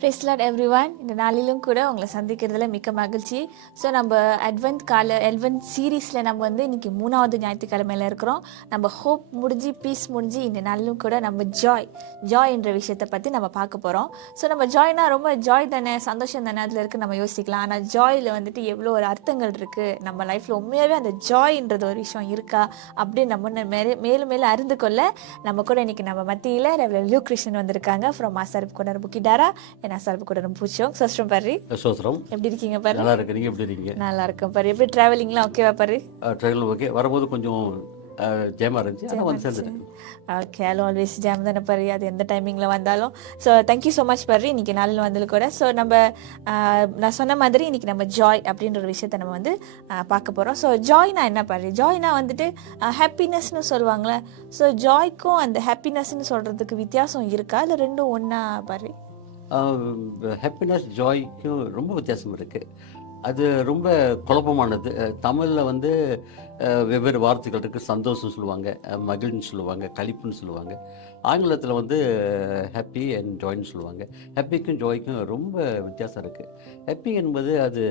Price Lord everyone. இந்த நாளிலும் கூட உங்களை சந்திக்கிறதுல மிக்க மகிழ்ச்சி. ஸோ நம்ம அட்வென்ட் சீரீஸில் நம்ம வந்து இன்னைக்கு 3வது ஞாயிற்றுக்கிழமையில இருக்கிறோம். நம்ம ஹோப் முடிஞ்சு பீஸ் முடிஞ்சு இந்த நாளிலும் கூட நம்ம ஜாய் என்ற விஷயத்தை பற்றி நம்ம பார்க்க போகிறோம். ஸோ நம்ம ஜாய்னா ரொம்ப ஜாய் தானே, சந்தோஷம் தானே அதில் இருக்குது நம்ம யோசிக்கலாம். ஆனால் ஜாயில் வந்துட்டு எவ்வளோ ஒரு அர்த்தங்கள் இருக்குது, நம்ம லைஃப்பில் உண்மையாகவே அந்த ஜாய்ன்றது ஒரு விஷயம் இருக்கா அப்படின்னு நம்ம மேலும் மேலும் அறிந்து கொள்ள நம்ம கூட இன்னைக்கு நம்ம மத்தியில் ரெவரண்ட் லியூ கிருஷ்ணன் வந்திருக்காங்க ஃப்ரம் ஆசாரிப்பு கூட புக்கிடாரா என்ன சார்பு கூட பூச்சோம். சோஸ்ரம் பர்ரி, சோஸ்ரம் எப்படி இருக்கீங்க பர்ரி? நல்லா இருக்கு. நீங்கள் எப்படி இருக்கீங்க? நல்லா இருக்கும் பர்ரி. எப்படி ட்ராவலிங்லாம் ஓகேவா பர்ரி? ட்ரெயினில் ஓகே. வரும்போது கொஞ்சம் ஜேமாக இருந்துச்சு, ஆனால் வந்து சேர்ந்துட்டேன். ஓகே, ஆல்வேஸ் ஜாம் தானே பர்ரி, அது எந்த டைமிங்கில் வந்தாலும். So thank you so much berry, இன்றைக்கி நாளில் வந்தது கூட. ஸோ நம்ம நான் சொன்ன மாதிரி இன்றைக்கி நம்ம ஜாய் அப்படின்ற ஒரு விஷயத்தை நம்ம வந்து பார்க்க போகிறோம். ஸோ ஜாய்னா என்ன பர்ரி? ஜாய்னா வந்துட்டு ஹாப்பினஸ்னு சொல்லுவாங்களே. ஸோ ஜாய்க்கும் அந்த ஹாப்பினஸ்ன்னு சொல்கிறதுக்கு வித்தியாசம் இருக்கா, இல்லை ரெண்டும் ஒன்றா பர்ரி? ஹாப்பினஸ் ஜாய்க்கும் ரொம்ப வித்தியாசம் இருக்குது. அது ரொம்ப குழப்பமானது. தமிழில் வந்து வெவ்வேறு வார்த்தைகள் இருக்குது. சந்தோஷம் சொல்லுவாங்க, மகிழ்ன்னு சொல்லுவாங்க, களிப்புன்னு சொல்லுவாங்க. ஆங்கிலத்தில் வந்து ஹாப்பி அண்ட் ஜாய்ன்னு சொல்லுவாங்க. ஹாப்பிக்கும் ஜாய்க்கும் ரொம்ப வித்தியாசம் இருக்குது. ஹாப்பி என்பது அது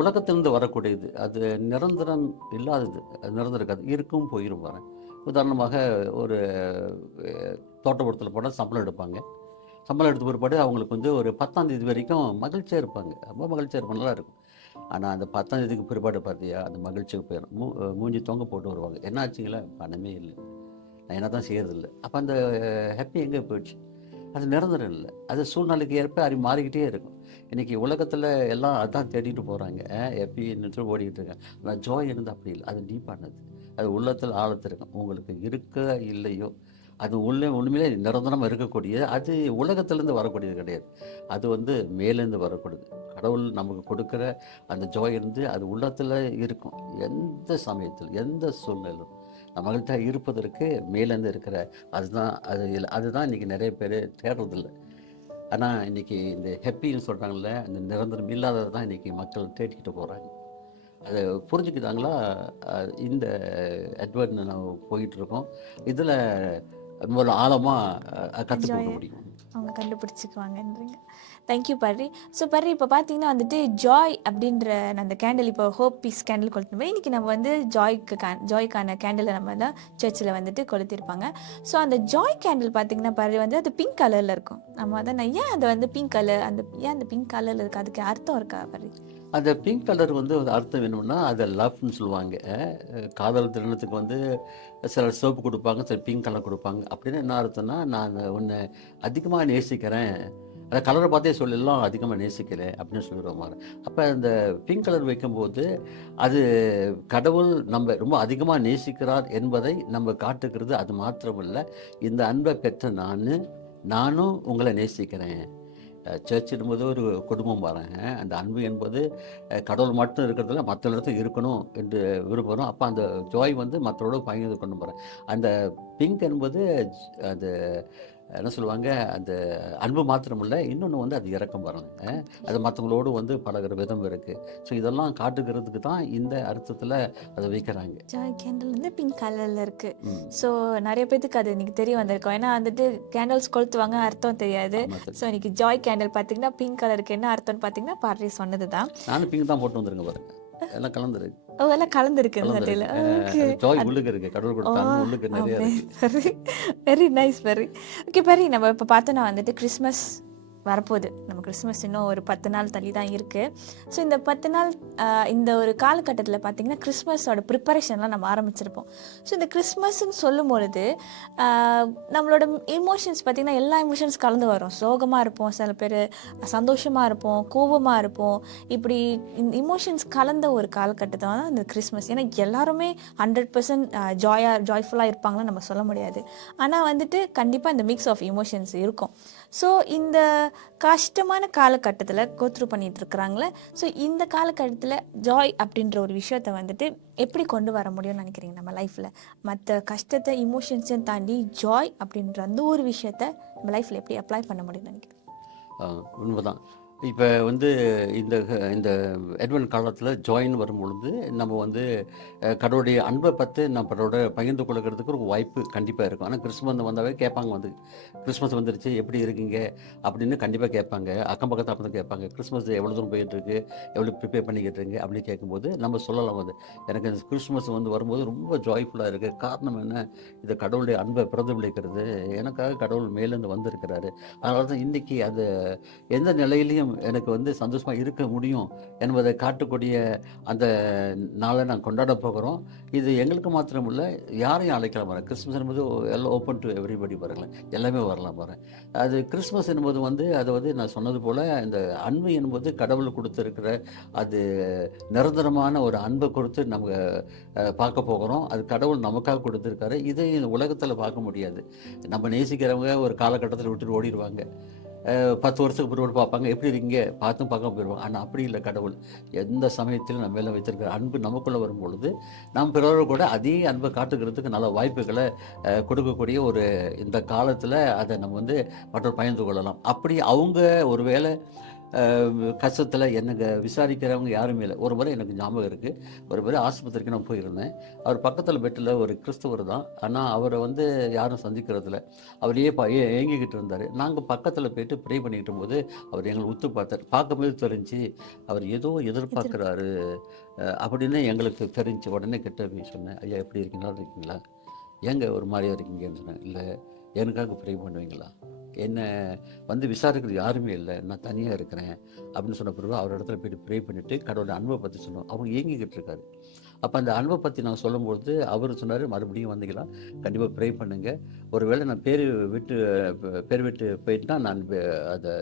உலகத்திலிருந்து வரக்கூடியது. அது நிரந்தரம் இல்லாதது, அது நிரந்தரம் இருக்காது, இருக்கும் போயிடும். வரேன் உதாரணமாக ஒரு தோட்டப்புறத்தில் போனால் சம்பளம் எடுப்பாங்க. சம்பளம் எடுத்த பிற்பாடு அவங்களுக்கு வந்து ஒரு 10ஆம் தேதி வரைக்கும் மகிழ்ச்சியாக இருப்பாங்க, ரொம்ப மகிழ்ச்சியாக இருக்கும், நல்லா இருக்கும். ஆனால் அந்த 10ஆம் தேதிக்கு பிற்பாடு பார்த்தியா அந்த மகிழ்ச்சிக்கு போயிடும். மூஞ்சி தொங்க போட்டு வருவாங்க. என்ன ஆச்சுங்களா, பணமே இல்லை, நான் என்ன தான் செய்யறதில்லை. அப்போ அந்த ஹாப்பி எங்கே போயிடுச்சு? அது நிரந்தரம் இல்லை, அது சூழ்நிலைக்கு ஏற்ப அது மாறிக்கிட்டே இருக்கும். இன்றைக்கி உலகத்தில் எல்லாம் அதான் தேடிட்டு போகிறாங்க, ஹாப்பின்னு ஓடிக்கிட்டு இருக்காங்க. ஆனால் ஜாய் இருந்து அப்படி இல்லை, அது டீப்பானது, அது உள்ளத்தில் ஆழத்தில் இருக்கும். உங்களுக்கு இருக்க இல்லையோ அது உண்மையிலே நிரந்தரமாக இருக்கக்கூடியது. அது உலகத்திலேருந்து வரக்கூடியது கிடையாது, அது வந்து மேலேருந்து வரக்கூடியது. கடவுள் நமக்கு கொடுக்குற அந்த ஜாய் இருந்து அது உள்ளத்தில் இருக்கும். எந்த சமயத்தில் எந்த சூழ்நிலும் நம்மள்கிட்ட இருப்பதற்கு மேலேருந்து இருக்கிற அதுதான் இன்றைக்கி நிறைய பேர் தேடுறதில்லை. ஆனால் இன்றைக்கி இந்த ஹாப்பின்னு சொல்கிறாங்கல்ல, அந்த நிரந்தரம் இல்லாதது தான் இன்றைக்கி மக்கள் தேடிக்கிட்டு போகிறாங்க. அதை புரிஞ்சுக்கிட்டாங்களா? இந்த அட்வர்ட் நம்ம போயிட்டுருக்கோம். இதில் ரொம்ப ஆழமாக கற்றுக்க முடியும், அவங்க கண்டுபிடிச்சிக்குவாங்கன்றீங்க. Thank you Barry. ஸோ பர்ரி, இப்போ பார்த்தீங்கன்னா வந்துட்டு ஜாய் அப்படின்ற அந்த கேண்டில், இப்போ ஹோப் பீஸ் கேண்டில் கொளுத்துமே இன்றைக்கி நம்ம வந்து ஜாய்க்கான கேண்டிலை நம்ம தான் சர்ச்சில் வந்துட்டு கொளுத்திருப்பாங்க. ஸோ அந்த ஜாய் கேண்டில் பார்த்தீங்கன்னா பர்ரி வந்து அது பிங்க் கலரில் இருக்கும். நம்ம அதை ஏன் அதை வந்து பிங்க் கலர், அந்த பிங்க் கலரில் இருக்குது, அதுக்கு அர்த்தம் இருக்கா பர்ரி? அந்த பிங்க் கலர் வந்து அர்த்தம் வேணும்னா அதை லவ்னு சொல்லுவாங்க. காதல் திருமணத்துக்கு வந்து சிலர் சிவப்பு கொடுப்பாங்க, சில பிங்க் கலர் கொடுப்பாங்க. அப்படின்னு என்ன அர்த்தம்னா, நான் உன்னை அதிகமாக நேசிக்கிறேன், அந்த கலரை பார்த்தே சொல்லலாம் அதிகமாக நேசிக்கிறேன் அப்படின்னு சொல்லிடுற மாதிரி. அப்போ அந்த பிங்க் கலர் வைக்கும்போது அது கடவுள் நம்ம ரொம்ப அதிகமாக நேசிக்கிறார் என்பதை நம்ம காட்டுக்கிறது. அது மாத்திரமில்லை, இந்த அன்பை பெற்ற நானும் உங்களை நேசிக்கிறேன். சர்ச் என்பது ஒரு குடும்பம் பாருங்க. அந்த அன்பு என்பது கடவுள் மட்டும் இருக்கிறதுல மற்ற இடத்துல இருக்கணும் என்று விரும்புகிறோம். அப்போ அந்த ஜாய் வந்து மற்றோட பகிர்ந்து கொண்டு போகிறேன். அந்த பிங்க் என்பது அது என்ன சொல்லுவாங்க, அந்த அன்பு மாத்திரமில்லை, இன்னொன்று வந்து அது இறக்கம் பாருங்க. அது மற்றவங்களோடு வந்து பழகிற விதம் இருக்குது. ஸோ இதெல்லாம் காட்டுக்கிறதுக்கு தான் இந்த அர்த்தத்தில் அதை வைக்கிறாங்க. ஜாய் கேண்டில் வந்து பிங்க் கலரில் இருக்குது. ஸோ நிறைய பேத்துக்கு அது இன்றைக்கி தெரிய வந்திருக்கோம். ஏன்னா வந்துட்டு கேண்டில்ஸ் கொளுத்துவாங்க, அர்த்தம் தெரியாது. ஸோ இன்றைக்கி ஜாய் கேண்டில் பார்த்தீங்கன்னா பிங்க் கலருக்கு என்ன அர்த்தம்னு பார்த்தீங்கன்னா பார்ரி சொன்னது தான். நானும் பிங்க் தான் போட்டு வந்துருங்க பாருங்க, எல்லாம் கலந்துருக்கு. எல்லாம் கலந்துருக்கு சட்டையில். ஜாய் உள்ளுக்கு இருக்கு, கடவுள் கொடுத்த அன்பு உள்ளுக்கு நிறைய இருக்கு. வெரி நைஸ் வெரி ஓகே பரி. நம்ம இப்போ பார்த்தோன்னா வந்துட்டு கிறிஸ்மஸ் வரப்போகுது. நம்ம கிறிஸ்மஸ் இன்னும் ஒரு 10 நாள் தள்ளி தான் இருக்குது. ஸோ இந்த 10 நாள் இந்த ஒரு காலகட்டத்தில் பார்த்திங்கன்னா கிறிஸ்மஸோட ப்ரிப்பரேஷன்லாம் நம்ம ஆரம்பிச்சிருப்போம். ஸோ இந்த கிறிஸ்மஸ்ன்னு சொல்லும் பொழுது நம்மளோட எமோஷன்ஸ் பார்த்திங்கன்னா எல்லா எமோஷன்ஸ் கலந்து வரும். சோகமாக இருப்போம், சில பேர் சந்தோஷமாக இருப்போம், கோபமாக இருப்போம். இப்படி இந்த எமோஷன்ஸ் கலந்த ஒரு காலகட்டத்தை தான் இந்த கிறிஸ்மஸ். ஏன்னா எல்லாருமே 100% ஜாய்ஃபுல்லாக இருப்பாங்கன்னு நம்ம சொல்ல முடியாது. ஆனால் வந்துட்டு கண்டிப்பாக இந்த மிக்ஸ் ஆஃப் எமோஷன்ஸ் இருக்கும். ஸோ இந்த கஷ்டமான காலகட்டத்தில் கோத்ரூ பண்ணிட்டு இருக்கிறாங்களே, ஸோ இந்த காலகட்டத்தில் ஜாய் அப்படின்ற ஒரு விஷயத்தை வந்துட்டு எப்படி கொண்டு வர முடியும்னு நினைக்கிறீங்க நம்ம லைஃப்பில்? மற்ற கஷ்டத்தை இமோஷன்ஸையும் தாண்டி ஜாய் அப்படின்ற அந்த ஒரு விஷயத்த நம்ம லைஃப்பில் எப்படி அப்ளை பண்ண முடியும்னு நினைக்கிறேன்? உண்மைதான். இப்போ வந்து இந்த இந்த அட்வென்ட் காலத்தில் ஜாயின் வரும்பொழுது நம்ம வந்து கடவுளுடைய அன்பை பற்றி நம்மளோட பகிர்ந்து கொள்கிறதுக்கு ஒரு வாய்ப்பு கண்டிப்பாக இருக்கும். ஆனால் கிறிஸ்மஸ் வந்தாவே கேட்பாங்க வந்து, கிறிஸ்மஸ் வந்துருச்சு எப்படி இருக்கீங்க அப்படின்னு கண்டிப்பாக கேட்பாங்க. அக்கம் பக்கத்தில் அப்படி தான் கேட்பாங்க, கிறிஸ்மஸ் எவ்வளோ தூரம் போயிட்டுருக்கு, எவ்வளோ ப்ரிப்பேர் பண்ணிக்கிட்டு இருக்கீங்க அப்படின்னு கேட்கும்போது நம்ம சொல்லலாம் வந்து, எனக்கு இந்த கிறிஸ்மஸ் வந்து வரும்போது ரொம்ப ஜாய்ஃபுல்லாக இருக்குது. காரணம் என்ன, இது கடவுளுடைய அன்பை பிரதிபலிக்கிறது, எனக்காக கடவுள் மேலேருந்து வந்திருக்கிறாரு. அதனால தான் இன்றைக்கி அது எந்த நிலையிலையும் எனக்கு வந்து சந்தோஷமாக இருக்க முடியும் என்பதை காட்டக்கூடிய அந்த நாளை நான் கொண்டாட போகிறோம். இது எங்களுக்கு மாத்திரம் இல்லை, யாரையும் அழைக்கலாம் பாருங்க. கிறிஸ்மஸ் என்பது எல்லாம் ஓப்பன் டு எவ்ரிபடி பாருங்களேன், எல்லாமே வரலாம் பாருங்க. அது கிறிஸ்மஸ் என்பது வந்து அது வந்து நான் சொன்னது போல் இந்த அன்பு என்பது கடவுள் கொடுத்துருக்கிற அது நிரந்தரமான ஒரு அன்பை கொடுத்து நம்ம பார்க்க போகிறோம். அது கடவுள் நமக்காக கொடுத்துருக்காரு. இதை உலகத்தில் பார்க்க முடியாது. நம்ம நேசிக்கிறவங்க ஒரு காலகட்டத்தில் விட்டுட்டு ஓடிடுவாங்க. 10 வருஷத்துக்கு பிறகு பார்ப்பாங்க, எப்படி இருக்கீங்க, பார்த்தும் பார்க்காம போயிடுவாங்க. ஆனால் அப்படி இல்லை, கடவுள் எந்த சமயத்திலும் நம்ம மேலே வைத்திருக்கிற அன்பு நமக்குள்ளே வரும்பொழுது நாம் பிறரோடு கூட அதே அன்பை காட்டுக்கிறதுக்கு நல்ல வாய்ப்புகளை கொடுக்கக்கூடிய ஒரு இந்த காலத்தில் அதை நம்ம வந்து மற்றொரு பகிர்ந்து கொள்ளலாம். அப்படி அவங்க ஒருவேளை கஷ்டத்தில் என்னங்க விசாரிக்கிறவங்க யாருமே இல்லை. ஒரு முறை எனக்கு ஞாபகம் இருக்குது, ஒரு முறை ஆஸ்பத்திரிக்கு நான் போயிருந்தேன். அவர் பக்கத்தில் பெட்டில் ஒரு கிறிஸ்தவர் தான், ஆனால் அவரை வந்து யாரும் சந்திக்கிறதில்ல. அவரையே ஏங்கிக்கிட்டு இருந்தார். நாங்கள் பக்கத்தில் போயிட்டு ப்ரே பண்ணிக்கிட்டு போது அவர் எங்களை உத்து பார்த்தார். பார்க்கும்போது தெரிஞ்சு அவர் ஏதோ எதிர்பார்க்குறாரு அப்படின்னு எங்களுக்கு தெரிஞ்சு. உடனே கிட்ட போய் சொன்னேன், ஐயா எப்படி இருக்கீங்களா, இருக்கீங்களா, ஏங்க ஒரு மாதிரியாக இருக்கீங்கன்னு சொன்னேன். இல்லை, எனக்காக ப்ரே பண்ணுவீங்களா, என்னை வந்து விசாரிக்கிறது யாருமே இல்லை, நான் தனியாக இருக்கிறேன் அப்படின்னு சொன்ன பிறகு அவர் இடத்துல போய்ட்டு ப்ரே பண்ணிவிட்டு கடவுளோட அன்பை பற்றி சொன்னோம். அவங்க ஏங்கிக்கிட்டு இருக்காரு. அப்போ அந்த அன்பை பற்றி நான் சொல்லும்பொழுது அவர் சொன்னார், மறுபடியும் வந்தீங்களா, கண்டிப்பாக ப்ரே பண்ணுங்கள். ஒருவேளை நான் பேர் விட்டு போயிட்டுனா நான் அதை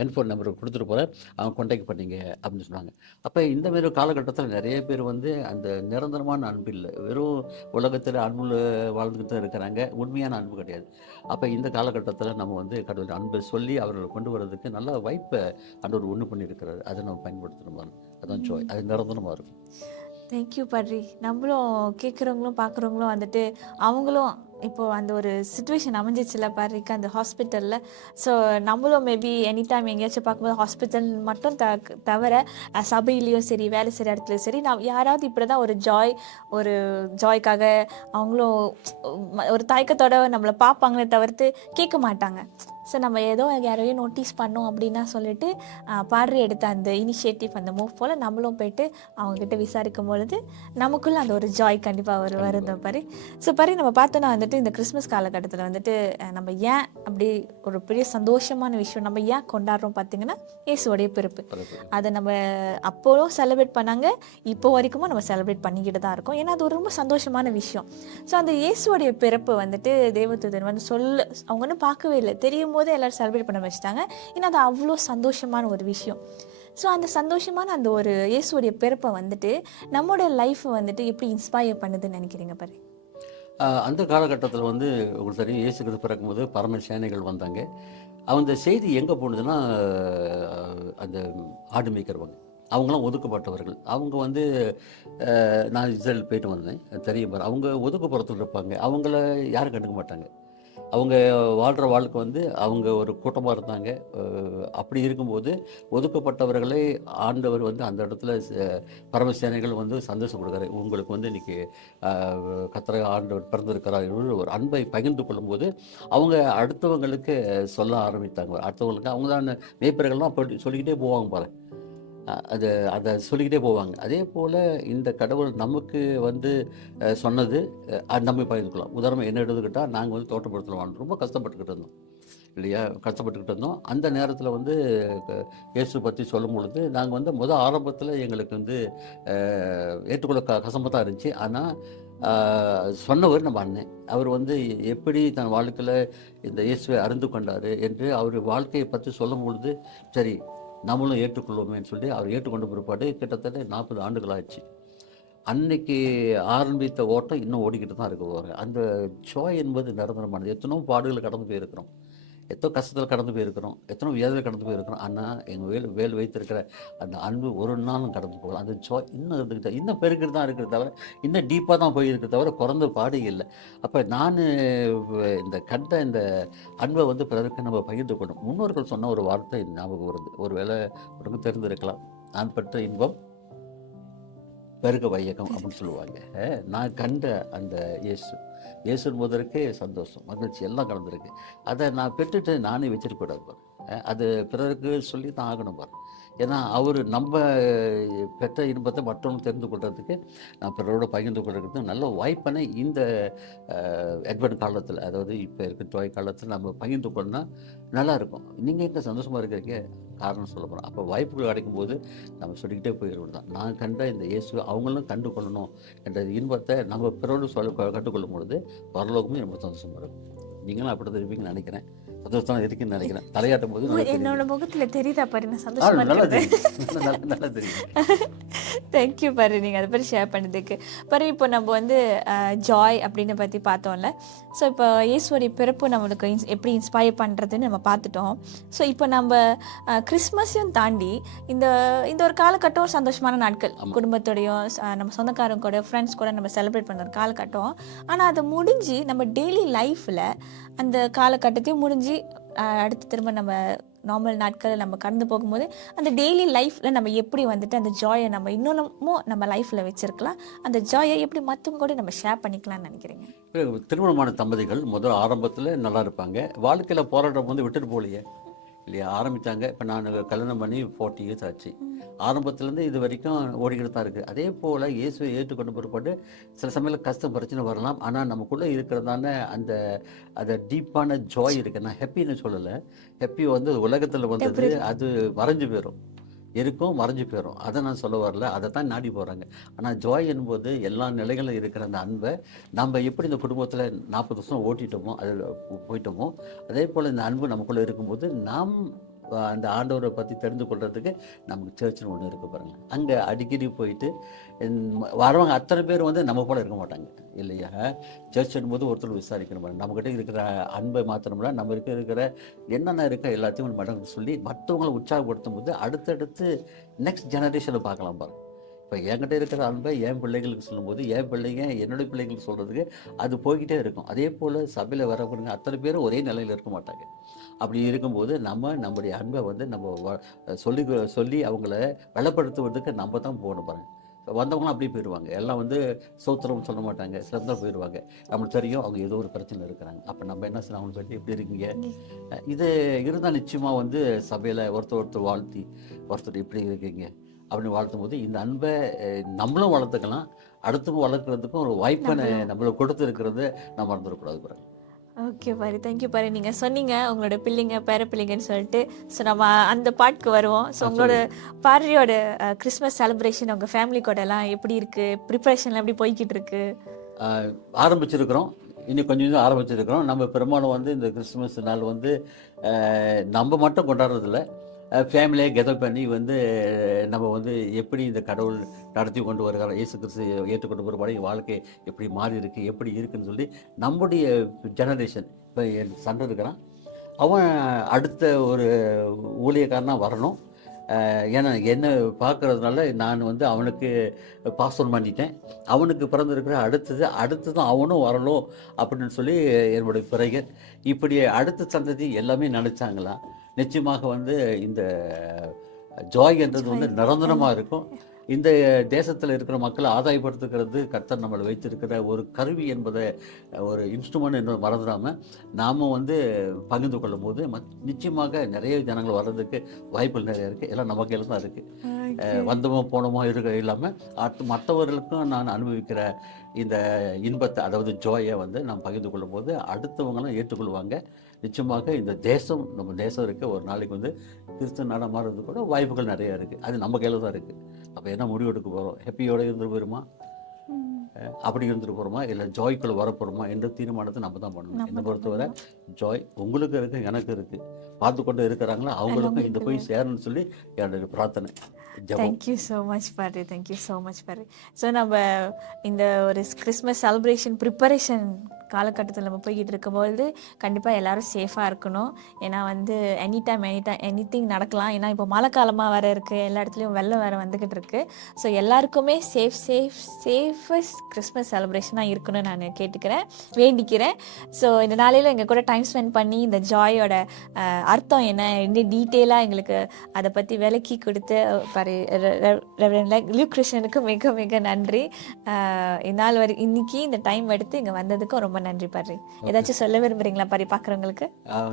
ஹெல்ஃபோன் நம்பரை கொடுத்துட்டு போகிறேன், அவங்க கான்டாக்ட் பண்ணிங்க அப்படின்னு சொன்னாங்க. அப்போ இந்த மாதிரி காலகட்டத்தில் நிறைய பேர் வந்து அந்த நிரந்தரமான அன்பு இல்லை, வெறும் உலகத்தில் அன்பு வாழ்ந்துக்கிட்டு தான் இருக்கிறாங்க, உண்மையான அன்பு கிடையாது. அப்போ இந்த காலகட்டத்தில் நம்ம வந்து கடவுள் அன்பை சொல்லி அவர்களை கொண்டு வர்றதுக்கு நல்ல வாய்ப்பை ஆண்டவர் ஒன்று பண்ணியிருக்கிறாரு. அதை நம்ம பயன்படுத்தணும். அதான் ஜோய், அது நிரந்தரமாக இருக்கும். தேங்க்யூ பட்ரி. நம்மளும் கேட்குறவங்களும் பார்க்குறவங்களும் வந்துட்டு அவங்களும் இப்போது அந்த ஒரு சுச்சுவேஷன் அமைஞ்சிச்சுல பாரிக்கு அந்த ஹாஸ்பிட்டலில். ஸோ நம்மளும் மேபி எனி டைம் எங்கேயாச்சும் பார்க்கும்போது ஹாஸ்பிட்டல் மட்டும் தவிர சபையிலையும் சரி, வேலை செய்கிற இடத்துலையும் சரி, நான் யாராவது இப்படி தான் ஒரு ஜாய்க்காக அவங்களும் ஒரு தயக்கத்தோட நம்மளை பார்ப்பாங்களே தவிர்த்து கேட்க மாட்டாங்க. ஸோ நம்ம ஏதோ யாரையும் நோட்டீஸ் பண்ணோம் அப்படின்னா சொல்லிட்டு பாடுற எடுத்த அந்த இனிஷியேட்டிவ், அந்த மூவ் போல் நம்மளும் போயிட்டு அவங்கக்கிட்ட விசாரிக்கும் பொழுது நமக்குள்ளே அந்த ஒரு ஜாய் கண்டிப்பாக வருந்த பாரு. ஸோ பாரு, நம்ம பார்த்தோன்னா வந்துட்டு இந்த கிறிஸ்மஸ் காலகட்டத்தில் வந்துட்டு நம்ம ஏன் அப்படி ஒரு பெரிய சந்தோஷமான விஷயம் நம்ம ஏன் கொண்டாடுறோம் பார்த்தீங்கன்னா, இயேசுவோடைய பிறப்பு. அதை நம்ம அப்போவும் செலிப்ரேட் பண்ணாங்க, இப்போ வரைக்கும் நம்ம செலிப்ரேட் பண்ணிக்கிட்டு தான் இருக்கோம். ஏன்னா அது ஒரு ரொம்ப சந்தோஷமான விஷயம். ஸோ அந்த இயேசுவோடைய பிறப்பு வந்துட்டு தேவதூதன் வந்து அவங்க ஒன்றும் பார்க்கவே இல்லை, தெரியும் போது எல்லாரும் செலிப்ரேட் பண்ண வச்சுட்டாங்க. ஏன்னா அது அவ்வளோ சந்தோஷமான ஒரு விஷயம். ஸோ அந்த சந்தோஷமான அந்த ஒரு இயேசுடைய பிறப்பை வந்துட்டு நம்மளோட லைஃப்பை வந்துட்டு எப்படி இன்ஸ்பயர் பண்ணுதுன்னு நினைக்கிறீங்க பாரு? அந்த காலகட்டத்தில் வந்து உங்களுக்கு தெரியும், இயேசு கிறிஸ்து பிறக்கும்போது பரம சேனைகள் வந்தாங்க. அந்த செய்தி எங்கே போனதுன்னா, அந்த ஆடு மேய்க்கிறவங்க அவங்களாம் ஒதுக்கப்பட்டவர்கள். அவங்க வந்து நான் இஸ்ரேல் போயிட்டு வந்தேன், தெரியும் பாரு, அவங்க ஒதுக்கப்புறத்தில் இருப்பாங்க. அவங்கள யாரும் கண்டுக்க மாட்டாங்க. அவங்க வாழ்கிற வாழ்க்கை வந்து அவங்க ஒரு கூட்டமாக இருந்தாங்க. அப்படி இருக்கும்போது ஒதுக்கப்பட்டவர்களை ஆண்டவர் வந்து அந்த இடத்துல பரமசேனைகள் வந்து சந்தோஷம் கொடுக்குறாரு. உங்களுக்கு வந்து இன்றைக்கி கர்த்தராகிய ஆண்டவர் பிறந்திருக்கிறார் என்று ஒரு அன்பை பகிர்ந்து கொள்ளும்போது அவங்க அடுத்தவங்களுக்கு சொல்ல ஆரம்பித்தாங்க. அடுத்தவங்களுக்கு அவங்க தான் மேய்ப்பர்கள்லாம் சொல்லிக்கிட்டே போவாங்க பாரு, அதை சொல்லிக்கிட்டே போவாங்க. அதே போல் இந்த கடவுள் நமக்கு வந்து சொன்னது நம்ம பகிர்ந்துக்கலாம். உதாரணம் என்ன எடுத்துக்கிட்டால், நாங்கள் வந்து தோட்டப்புறத்தில் வாழ்ந்தோம், ரொம்ப கஷ்டப்பட்டுக்கிட்டு இருந்தோம் இல்லையா, கஷ்டப்பட்டுக்கிட்டு இருந்தோம். அந்த நேரத்தில் வந்து இயேசு பற்றி சொல்லும் பொழுது நாங்கள் வந்து ஆரம்பத்தில் எங்களுக்கு வந்து ஏற்றுக்கொள்ள கஷ்டமாக தான் இருந்துச்சு. ஆனால் சொன்னவர் நம்ம அண்ணன், அவர் வந்து எப்படி தன் வாழ்க்கையில் இந்த இயேசுவை அறிந்து கொண்டார் என்று அவர் வாழ்க்கையை பற்றி சொல்லும் பொழுது, சரி நம்மளும் ஏற்றுக்கொள்வோமேன்னு சொல்லி அவர் ஏற்றுக்கொண்ட பிற்பாடு கிட்டத்தட்ட 40 ஆண்டுகள் ஆயிடுச்சு. அன்னைக்கு ஆரம்பித்த ஓட்டம் இன்னும் ஓடிக்கிட்டு தான் இருக்கு. அந்த ஜாய் என்பது நிரந்தரமானது. எத்தனோ பாடுகளை கடந்து போயிருக்கிறோம், எத்தனை கஷ்டத்தில் கடந்து போயிருக்கிறோம், எத்தனை வேதனை கடந்து போயிருக்கிறோம். ஆனால் எங்கள் வேல் வைத்திருக்கிற அந்த அன்பு ஒரு நாளும் கடந்து போகலாம். அந்த ஜாய் இன்னும் இருந்துக்கிட்ட இன்னும் பெருக்கிட்டு தான் இருக்கிறத தவிர, இன்னும் டீப்பாக தான் போயிருக்க தவிர குறைந்த பாடு இல்லை. அப்போ நான் இந்த கண்ட இந்த அன்பை வந்து பிறருக்கு நம்ம பகிர்ந்து கொள்ளணும். முன்னோர்கள் சொன்ன ஒரு வார்த்தை ஞாபகம் வருது. ஒரு வேளை உனக்கு தெரிந்திருக்கலாம். நான் பெற்ற இன்பம் பெருக வையகம் அப்படின்னு சொல்லுவாங்க. நான் கண்ட அந்த இயேசுன்னு முதலுக்கே சந்தோஷம், மகிழ்ச்சி எல்லாம் கலந்துருக்கு. அதை நான் பெற்றுட்டு நானே வச்சிருக்கூடாது பாரு. அது பிறருக்கு சொல்லி தான் ஆகணும் பாரு. ஏன்னா அவர் நம்ம பெற்ற இன்பத்தை மற்றவங்க தெரிந்து கொள்றதுக்கு, நான் பிறரோட பகிர்ந்து கொள்றதுக்கு நல்ல வாய்ப்பான இந்த அட்வென்ட் காலத்தில், அதாவது இப்போ இருக்க ஜாய் காலத்தில் நம்ம பகிர்ந்து கொள்ளனா நல்லா இருக்கும். நீங்கள் எங்கே சந்தோஷமாக இருக்கிறீங்க காரணம் சொல்ல போகிறோம். அப்போ வாய்ப்புகள் கிடைக்கும் போது நம்ம சொல்லிக்கிட்டே போயிடுவோம் தான். நான் கண்ட இந்த இயேசு அவங்களும் கண்டு கொள்ளணும் என்ற இன்பத்தை நம்ம பிறரோடு கண்டுகொள்ளும் பொழுது பரலோகமே ரொம்ப சந்தோஷமாக இருக்கும். நீங்களும் அப்படி தான் இருப்பீங்கன்னு நினைக்கிறேன். சந்தோஷம் இருக்குன்னு நினைக்கிறேன். தலையாட்டும் போது என்னோட முகத்துல தெரியுதா பாரு, நான் சந்தோஷமா நல்லா இருக்கிறது. தெரியும், நல்லா தெரியும். தேங்க்யூ பாரு, நீங்கள் அதை பற்றி ஷேர் பண்ணதுக்கு. பாரு, இப்போ நம்ம வந்து ஜாய் அப்படின்னு பற்றி பார்த்தோம்ல. ஸோ இப்போ இயேசுவோடைய பிறப்பு நம்மளுக்கு எப்படி இன்ஸ்பயர் பண்ணுறதுன்னு நம்ம பார்த்துட்டோம். ஸோ இப்போ நம்ம கிறிஸ்மஸையும் தாண்டி இந்த இந்த ஒரு காலகட்டம் ஒரு சந்தோஷமான நாட்கள், குடும்பத்தோடையும் நம்ம சொந்தக்காரங்க கூட ஃப்ரெண்ட்ஸ் கூட நம்ம செலிப்ரேட் பண்ணுற ஒரு காலகட்டம். ஆனால் அதை முடிஞ்சு நம்ம டெய்லி லைஃப்பில் அந்த காலகட்டத்தையும் முடிஞ்சு அடுத்து திரும்ப நம்ம நார்மல் நாட்கள் நம்ம கடந்து போகும்போது அந்த டெய்லி லைஃப்பில் நம்ம எப்படி வந்துட்டு அந்த ஜாயை நம்ம இன்னொன்னுமோ நம்ம லைஃப்பில் வச்சுருக்கலாம், அந்த ஜாயை எப்படி மற்றவங்க கூட நம்ம ஷேர் பண்ணிக்கலாம்னு நினைக்கிறீங்க? திருமணமான தம்பதிகள் முதல் ஆரம்பத்தில் நல்லா இருப்பாங்க. வாழ்க்கையில் போராட்டம் வந்து விட்டுட்டு போகலையே இல்லையா, ஆரம்பித்தாங்க. இப்போ நான் கல்யாணம் பண்ணி 40 இயர்ஸ் ஆச்சு. ஆரம்பத்துலேருந்து இது வரைக்கும் ஓடிக்கிட்டு தான் இருக்குது. அதே போல் இயேசுவை ஏற்றுக்கொண்டு பிற்பாடு சில சமயத்தில் கஷ்டம் பிரச்சனை வரலாம். ஆனால் நமக்குள்ளே இருக்கிறதான அந்த டீப்பான ஜாய் இருக்குது. நான் ஹெப்பின்னு சொல்லலை. ஹெப்பி வந்து உலகத்தில் வந்தது, அது மறைஞ்சு போயிடும், இருக்கும், மறைஞ்சு போயிடும். அதை நான் சொல்ல வரல, அதை தான் நாடி போகிறாங்க. ஆனால் ஜாய் என்பது எல்லா நிலைகளில் இருக்கிற அந்த அன்பை நம்ம எப்படி இந்த குடும்பத்தில் 40 வருஷம் ஓட்டிட்டோமோ, அதில் போயிட்டோமோ, அதே போல் இந்த அன்பு நமக்குள்ளே இருக்கும்போது நாம் அந்த ஆண்டவரை பற்றி தெரிந்து கொள்றதுக்கு நமக்கு சர்ச்சுன்னு ஒன்று இருக்குது பாருங்கள். அங்கே அடிக்கடி போயிட்டு வரவங்க அத்தனை பேர் வந்து நம்ம போல இருக்க மாட்டாங்க இல்லையா. சர்ச் என்பது ஒருத்தர் விசாரிக்கணும் பாருங்க. நம்மகிட்ட இருக்கிற அன்பை மாத்திரமில்ல, நம்ம இருக்கிற என்னென்ன இருக்க எல்லாத்தையும் மடங்கு சொல்லி மற்றவங்களை உற்சாகப்படுத்தும் போது அடுத்தடுத்து நெக்ஸ்ட் ஜெனரேஷனை பார்க்கலாம் பாருங்க. இப்போ என்கிட்ட இருக்கிற அன்பை என் பிள்ளைகளுக்கு சொல்லும்போது, என் பிள்ளைங்க என்னுடைய பிள்ளைங்களுக்கு சொல்கிறதுக்கு அது போய்கிட்டே இருக்கும். அதே போல் சபையில் வரப்படுங்க அத்தனை பேரும் ஒரே நிலையில் இருக்க மாட்டாங்க. அப்படி இருக்கும்போது நம்முடைய அன்பை வந்து நம்ம சொல்லி அவங்கள வளப்படுத்துவதற்கு நம்ம தான் போகணும் பாருங்க. வந்தவங்களாம் அப்படியே போயிடுவாங்க. எல்லாம் வந்து சோத்திரம் சொல்ல மாட்டாங்க, சிறந்த போயிடுவாங்க. நம்மளுக்கு தெரியும் அவங்க ஏதோ ஒரு பிரச்சனை இருக்கிறாங்க. அப்போ நம்ம என்ன செய்யணும், அவங்களை பற்றி எப்படி இருக்கீங்க, இது இருந்தால் நிச்சயமாக வந்து சபையில் ஒருத்தர் வாழ்த்தி ஒருத்தர் எப்படி இருக்கீங்க அப்படின்னு வாழ்த்தும் போது இந்த அன்பை நம்மளும் வளர்த்துக்கலாம், அடுத்தவங்க வளர்க்குறதுக்கும் ஒரு வாய்ப்பை நம்மளுக்கு கொடுத்துருக்கிறது நம்ம மறந்துடக்கூடாது பாருங்க. ஓகே பாரு, தேங்க்யூ பாரு. நீங்கள் சொன்னீங்க உங்களோட பிள்ளைங்க பேர பிள்ளைங்கன்னு சொல்லிட்டு. ஸோ நம்ம அந்த பாட்டுக்கு வருவோம். ஸோ உங்களோட பாரியோட கிறிஸ்மஸ் செலிப்ரேஷன் உங்கள் ஃபேமிலி கூட எல்லாம் எப்படி இருக்குது, ப்ரிப்ரேஷன்லாம் எப்படி போய்கிட்டு இருக்கு? ஆரம்பிச்சிருக்கிறோம், இன்னும் கொஞ்சம் ஆரம்பிச்சிருக்கிறோம். நம்ம பெரும்பாலும் வந்து இந்த கிறிஸ்மஸ் நாள் வந்து நம்ம மட்டும் கொண்டாடுறதில்ல, ஃபேமிலியை கெதர் பண்ணி வந்து நம்ம வந்து எப்படி இந்த கடவுள் நடத்தி கொண்டு வருகிறார், இயேசு கிறிஸ்து ஏற்றுக்கொண்டு வருவாடு வாழ்க்கை எப்படி மாறி இருக்குது, எப்படி இருக்குன்னு சொல்லி நம்முடைய ஜெனரேஷன், இப்போ என் சண்டை இருக்கிறான், அவன் அடுத்த ஒரு ஊழியக்காரனாக வரணும். ஏன்னா என்னை பார்க்கறதுனால நான் வந்து அவனுக்கு பாஸ்வேர்ட் பண்ணிட்டேன். அவனுக்கு பிறந்திருக்கிற அடுத்ததும் அவனும் வரணும் அப்படின்னு சொல்லி என்னுடைய பிறகு இப்படி அடுத்த சந்ததி எல்லாமே நினச்சாங்களா. நிச்சயமாக வந்து இந்த ஜாய் என்றது வந்து நிரந்தரமாக இருக்கும். இந்த தேசத்தில் இருக்கிற மக்களை ஆதாயப்படுத்துகிறது கர்த்தர் நம்மளை வைத்திருக்கிற ஒரு கருவி என்பதை, ஒரு இன்ஸ்ட்ருமெண்ட் என்பதை மறந்துடாமல் நாம் வந்து பகிர்ந்து கொள்ளும் போது நிச்சயமாக நிறைய ஜனங்கள் வர்றதுக்கு வாய்ப்புகள் நிறைய இருக்குது. எல்லாம் நம்ம கையில் தான் இருக்குது. வந்தோமோ போனோமோ இல்லாமல் மற்றவர்களுக்கும் நான் அனுபவிக்கிற இந்த இன்பத்தை, அதாவது ஜோயை வந்து நாம் பகிர்ந்து கொள்ளும் போது அடுத்தவங்களும் ஏற்றுக்கொள்வாங்க. நிச்சயமாக இந்த தேசம், நம்ம தேசம் இருக்க ஒரு நாளைக்கு வந்து கிறிஸ்து நாடாக மாறுறது கூட வாய்ப்புகள் நிறையா இருக்குது. அது நம்ம கையில் தான் இருக்குது. அப்போ என்ன முடிவு எடுக்க போகிறோம், ஹாப்பியோடு இருந்துட்டு போயிருமா, அப்படி இருந்துட்டு போகிறோமா, இல்லை ஜாய்க்குள்ளே வரப்போகிறோமா என்ற தீர்மானத்தை நம்ம தான் பண்ணணும். என்னை பொறுத்தவரை ஜாய் உங்களுக்கு இருக்குது, எனக்கு இருக்குது. பார்த்து கொண்டு இருக்கிறாங்களோ அவங்களுக்கும் இந்த போய் சேரணும்னு சொல்லி என்னுடைய பிரார்த்தனை ஜெபம். தேங்க்யூ ஸோ மச் பாரு, தேங்க்யூ ஸோ மச் பாரு. ஸோ நம்ம இந்த ஒரு கிறிஸ்மஸ் செலிப்ரேஷன் ப்ரிப்பரேஷன் காலகட்டத்தில் நம்ம போய்கிட்டு இருக்கும்பொழுது கண்டிப்பாக எல்லாரும் சேஃபாக இருக்கணும். ஏன்னா வந்து எனி டைம் எனிதிங் நடக்கலாம். ஏன்னா இப்போ மழை காலமாக வேறு இருக்குது, எல்லா இடத்துலையும் வெள்ளம் வேறு வந்துக்கிட்டு இருக்குது. ஸோ எல்லாருக்குமே சேஃபஸ்ட் கிறிஸ்மஸ் செலிப்ரேஷனாக இருக்கணும்னு நான் கேட்டுக்கிறேன், வேண்டிக்கிறேன். ஸோ இந்த நாளையில் எங்கள் கூட டைம் ஸ்பெண்ட் பண்ணி இந்த ஜாயோட அர்த்தம் என்ன இன்னும் டீட்டெயிலாக எங்களுக்கு அதை பற்றி விளக்கி கொடுத்து பாரு லியூக் கிருஷ்ணனுக்கு மிக மிக நன்றி. இந்நாள் இன்னைக்கு இந்த டைம் எடுத்து இங்கே வந்ததுக்கும் ரொம்ப நன்றி பாரு. ஏதாச்சும் சொல்ல விரும்புறீங்களா பாரு பார்க்குறவங்களுக்கு?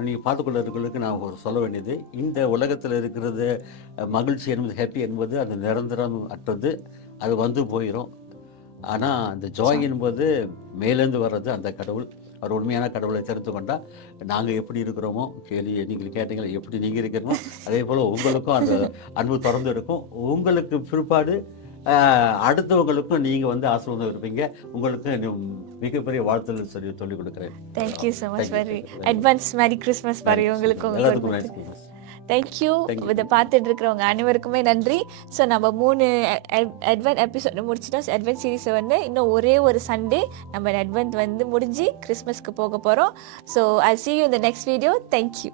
நீங்கள் பார்த்துக்கொள்ள இருக்கிறவங்களுக்கு நான் ஒரு சொல்ல வேண்டியது, இந்த உலகத்தில் இருக்கிறது மகிழ்ச்சி என்பது, ஹாப்பி என்பது அது நிரந்தரம் அற்றது, அது வந்து போயிடும். ஆனால் அந்த ஜாய் என்பது மேலேருந்து வர்றது அந்த கடவுள். அவர் உண்மையான கடவுளை தெரிந்து கொண்டால் நாங்கள் எப்படி இருக்கிறோமோ, நீங்கள் கேட்டீங்களா எப்படி நீங்கள் இருக்கிறோமோ அதே போல் உங்களுக்கும் அந்த அன்பு தொடர்ந்து இருக்கும். உங்களுக்கு பிற்பாடு அடுத்தவங்களுக்கும் நீங்கள் வந்து ஆசீர்வாதம் இருப்பீங்க. உங்களுக்கு மிகப்பெரிய வாழ்த்துக்கள் சொல்லிக் கொடுக்குறேன். Thank you so much very advance merry Christmas பாரு உங்களுக்கும். தேங்க்யூ. இதை பார்த்துட்டு இருக்கிறவங்க அனைவருக்குமே நன்றி. ஸோ நம்ம 3 அட்வென்ட் எபிசோட் முடிச்சிட்டோம். அட்வென்ட் சீரீஸை வந்து இன்னும் ஒரே ஒரு சண்டே நம்ம அட்வென்ட் வந்து முடிஞ்சு கிறிஸ்மஸ்க்கு போக போகிறோம். So I see you in the next video. Thank you.